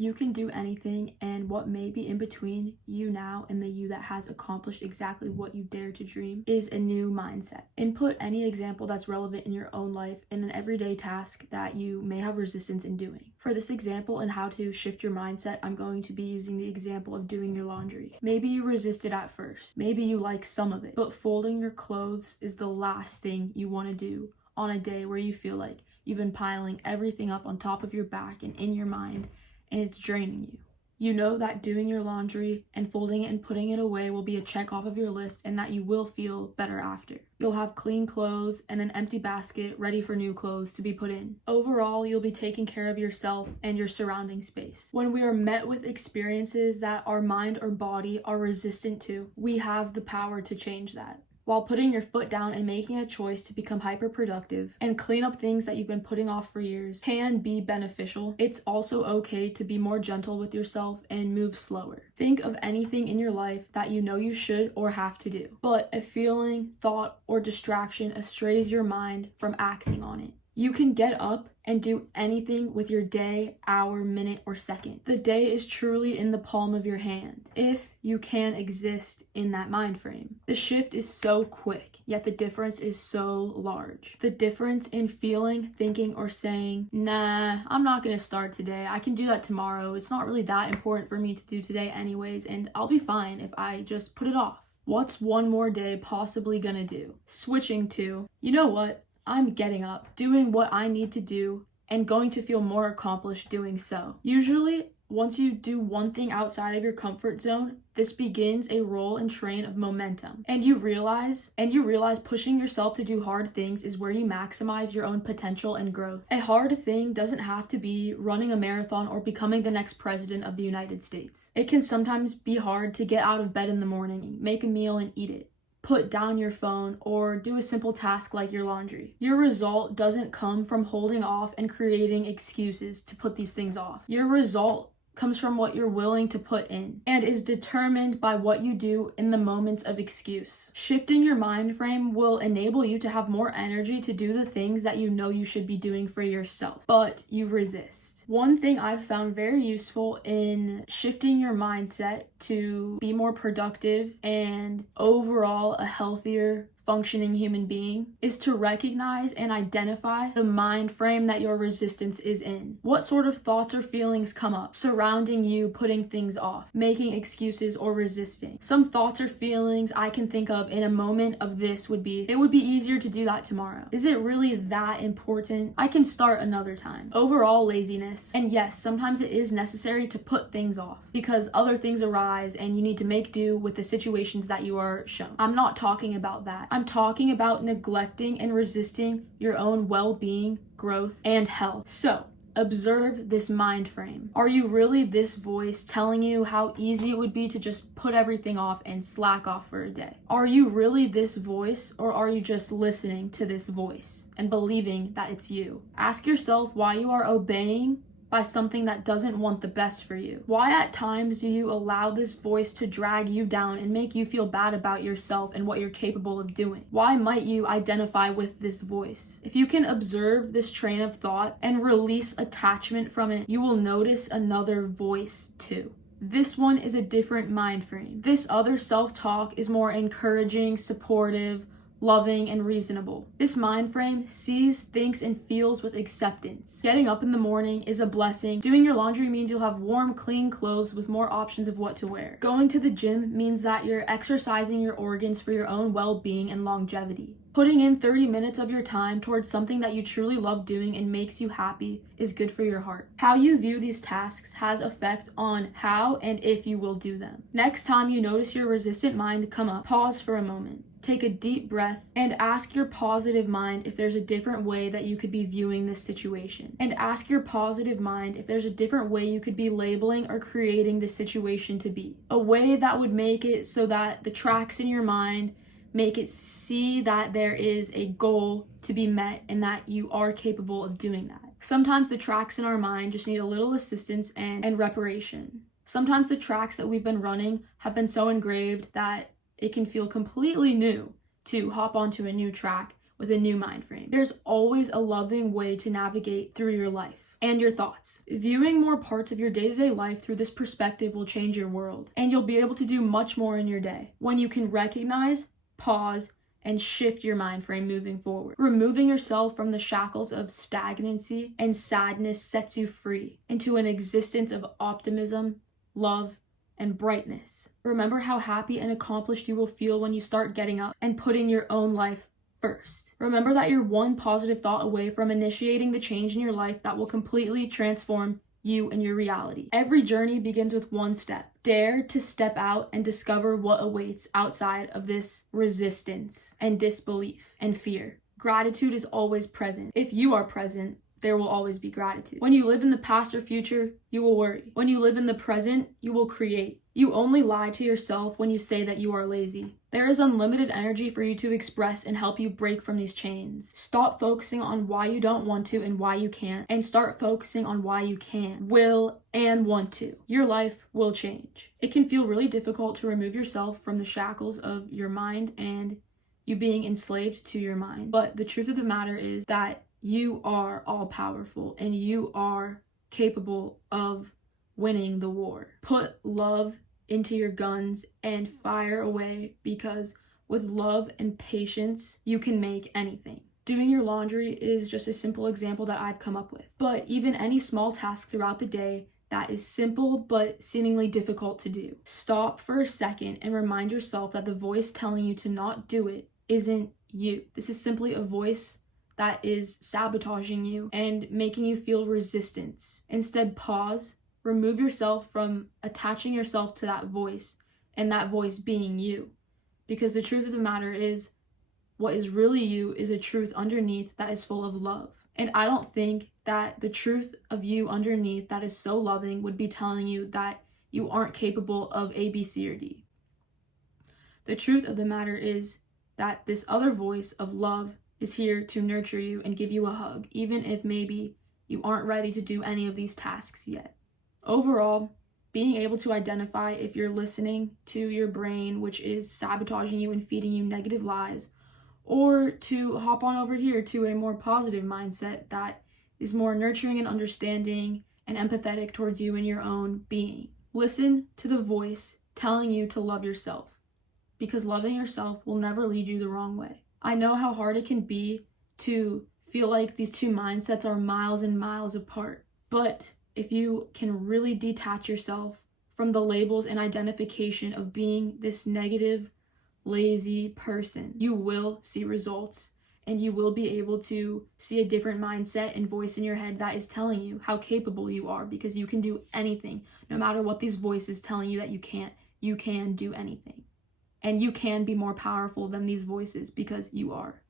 You can do anything, and what may be in between you now and the you that has accomplished exactly what you dare to dream is a new mindset. Input any example that's relevant in your own life in an everyday task that you may have resistance in doing. For this example and how to shift your mindset, I'm going to be using the example of doing your laundry. Maybe you resisted at first. Maybe you like some of it, but folding your clothes is the last thing you want to do on a day where you feel like you've been piling everything up on top of your back and in your mind, and it's draining you. You know that doing your laundry and folding it and putting it away will be a check off of your list and that you will feel better after. You'll have clean clothes and an empty basket ready for new clothes to be put in. Overall, you'll be taking care of yourself and your surrounding space. When we are met with experiences that our mind or body are resistant to, we have the power to change that. While putting your foot down and making a choice to become hyper-productive and clean up things that you've been putting off for years can be beneficial, it's also okay to be more gentle with yourself and move slower. Think of anything in your life that you know you should or have to do, but a feeling, thought, or distraction estrays your mind from acting on it. You can get up and do anything with your day, hour, minute, or second. The day is truly in the palm of your hand, if you can exist in that mind frame. The shift is so quick, yet the difference is so large. The difference in feeling, thinking, or saying, nah, I'm not gonna start today. I can do that tomorrow. It's not really that important for me to do today anyways, and I'll be fine if I just put it off. What's one more day possibly gonna do? Switching to, you know what? I'm getting up, doing what I need to do, and going to feel more accomplished doing so. Usually, once you do one thing outside of your comfort zone, this begins a roll and train of momentum. And you realize pushing yourself to do hard things is where you maximize your own potential and growth. A hard thing doesn't have to be running a marathon or becoming the next president of the United States. It can sometimes be hard to get out of bed in the morning, make a meal, and eat it. Put down your phone, or do a simple task like your laundry. Your result doesn't come from holding off and creating excuses to put these things off. Your result comes from what you're willing to put in and is determined by what you do in the moments of excuse. Shifting your mind frame will enable you to have more energy to do the things that you know you should be doing for yourself, but you resist. One thing I've found very useful in shifting your mindset to be more productive and overall a healthier, functioning human being is to recognize and identify the mind frame that your resistance is in. What sort of thoughts or feelings come up surrounding you putting things off, making excuses, or resisting? Some thoughts or feelings I can think of in a moment of this would be, it would be easier to do that tomorrow. Is it really that important? I can start another time. Overall laziness. And yes, sometimes it is necessary to put things off because other things arise and you need to make do with the situations that you are shown. I'm not talking about that. I'm talking about neglecting and resisting your own well-being, growth, and health. So, observe this mind frame. Are you really this voice telling you how easy it would be to just put everything off and slack off for a day? Are you really this voice, or are you just listening to this voice and believing that it's you? Ask yourself why you are obeying by something that doesn't want the best for you. Why at times do you allow this voice to drag you down and make you feel bad about yourself and what you're capable of doing? Why might you identify with this voice? If you can observe this train of thought and release attachment from it, you will notice another voice too. This one is a different mind frame. This other self-talk is more encouraging, supportive, loving, and reasonable. This mind frame sees, thinks, and feels with acceptance. Getting up in the morning is a blessing. Doing your laundry means you'll have warm, clean clothes with more options of what to wear. Going to the gym means that you're exercising your organs for your own well-being and longevity. Putting in 30 minutes of your time towards something that you truly love doing and makes you happy is good for your heart. How you view these tasks has effect on how and if you will do them. Next time you notice your resistant mind come up, pause for a moment. Take a deep breath and ask your positive mind if there's a different way that you could be viewing this situation. And ask your positive mind if there's a different way you could be labeling or creating this situation to be. A way that would make it so that the tracks in your mind make it see that there is a goal to be met and that you are capable of doing that. Sometimes the tracks in our mind just need a little assistance and reparation. Sometimes the tracks that we've been running have been so engraved that it can feel completely new to hop onto a new track with a new mind frame. There's always a loving way to navigate through your life. and your thoughts. Viewing more parts of your day-to-day life through this perspective will change your world, and you'll be able to do much more in your day when you can recognize, pause, and shift your mind frame moving forward. Removing yourself from the shackles of stagnancy and sadness sets you free into an existence of optimism, love, and brightness. Remember how happy and accomplished you will feel when you start getting up and putting your own life first. Remember that you're one positive thought away from initiating the change in your life that will completely transform you and your reality. Every journey begins with one step. Dare to step out and discover what awaits outside of this resistance and disbelief and fear. Gratitude is always present. If you are present, there will always be gratitude. When you live in the past or future, you will worry. When you live in the present, you will create. You only lie to yourself when you say that you are lazy. There is unlimited energy for you to express and help you break from these chains. Stop focusing on why you don't want to and why you can't, and start focusing on why you can, will, and want to. Your life will change. It can feel really difficult to remove yourself from the shackles of your mind and you being enslaved to your mind. But the truth of the matter is that you are all powerful and you are capable of winning the war. Put love into your guns and fire away, because with love and patience, you can make anything. Doing your laundry is just a simple example that I've come up with. But even any small task throughout the day that is simple but seemingly difficult to do, stop for a second and remind yourself that the voice telling you to not do it isn't you. This is simply a voice that is sabotaging you and making you feel resistance. Instead, pause, remove yourself from attaching yourself to that voice and that voice being you. Because the truth of the matter is, what is really you is a truth underneath that is full of love. And I don't think that the truth of you underneath that is so loving would be telling you that you aren't capable of A, B, C, or D. The truth of the matter is that this other voice of love is here to nurture you and give you a hug, even if maybe you aren't ready to do any of these tasks yet. Overall, being able to identify if you're listening to your brain, which is sabotaging you and feeding you negative lies, or to hop on over here to a more positive mindset that is more nurturing and understanding and empathetic towards you and your own being. Listen to the voice telling you to love yourself, because loving yourself will never lead you the wrong way. I know how hard it can be to feel like these two mindsets are miles and miles apart, but if you can really detach yourself from the labels and identification of being this negative, lazy person, you will see results, and you will be able to see a different mindset and voice in your head that is telling you how capable you are, because you can do anything. No matter what these voices telling you that you can't, you can do anything. And you can be more powerful than these voices, because you are.